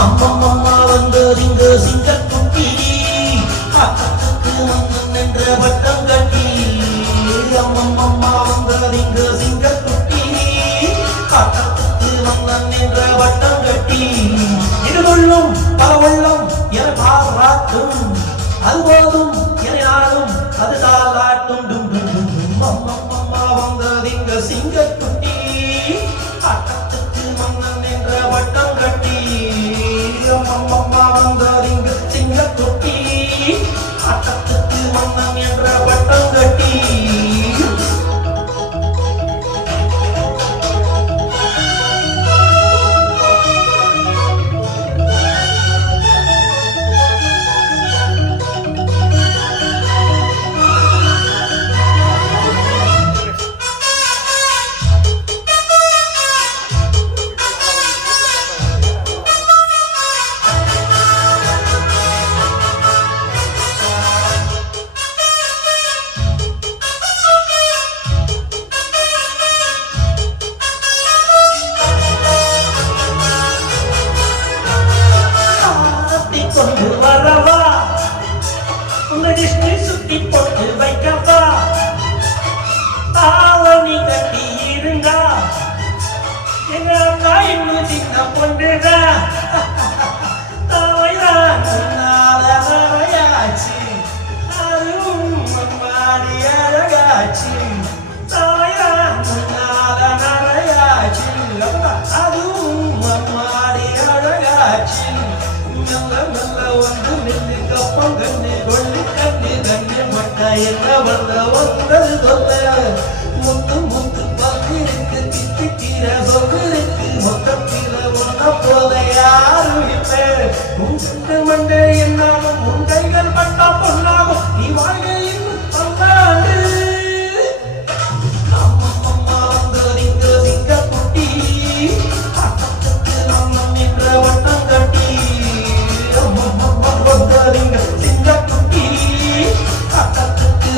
அம்மம்மா வந்ததிங்க சிங்கக்குட்டி அக்கத்துக்கு மன்னன் என்ற வட்டம் கட்டி அம்மம்மா வந்ததிங்க சிங்கக்குட்டி அக்கத்துக்கு மன்னன் என்ற வட்டம் கட்டி இதுவள்ளும் பலவள்ளம் என பாராட்டும் அதுபோதும் என நாடும் அது தாளாட்டும் அம்மம்மா வந்ததிங்க சிங்கக்குட்டி அக்கத்துக்கு மன்னன் என்ற வட்டம் கட்டி அம்மம்மா வந்ததிங்க சிங்கக்குட்டி அக்கத்துக்கு மன்னன் என்ற வட்டம் கட்டி கொண்டு வரவா உங்க டிஸ்னி சுத்தி போட்டு வைக்கவா தாவணி கட்டி இருந்தா எங்க அக்கா இன்னும் சின்ன பொண்ணுதா தாவைதான் நிறையாச்சு அதுவும் மாடி அழகாச்சு தாவைதான் நிறையாச்சு அதுவும் மாடி அழகாச்சு மெல்ல மெல்ல வந்து நின்று கப்பம் கண்ணு கொள்ளி கண்ணு கண்ணு மட்டா என்ன வந்த வந்தது சொல்ல முத்து முத்து பல்லிருக்கு தித்திக்கிற சொல்லிருக்கு மொத்தத்தில ஒன்ன போல யாரும் இல்லை உண்டு மண்டே என்னாலும் உண்டைகள் பட்டா பொண்ணாகும் நீ வாழ்க இன்னும் பல்லாண்டு அம்மம்மா வந்ததிங்க சிங்கக்குட்டி அக்கத்துக்கு மன்னன் என்ற வட்டம் கட்டி சிங்கக்குட்டி அக்கத்துக்கு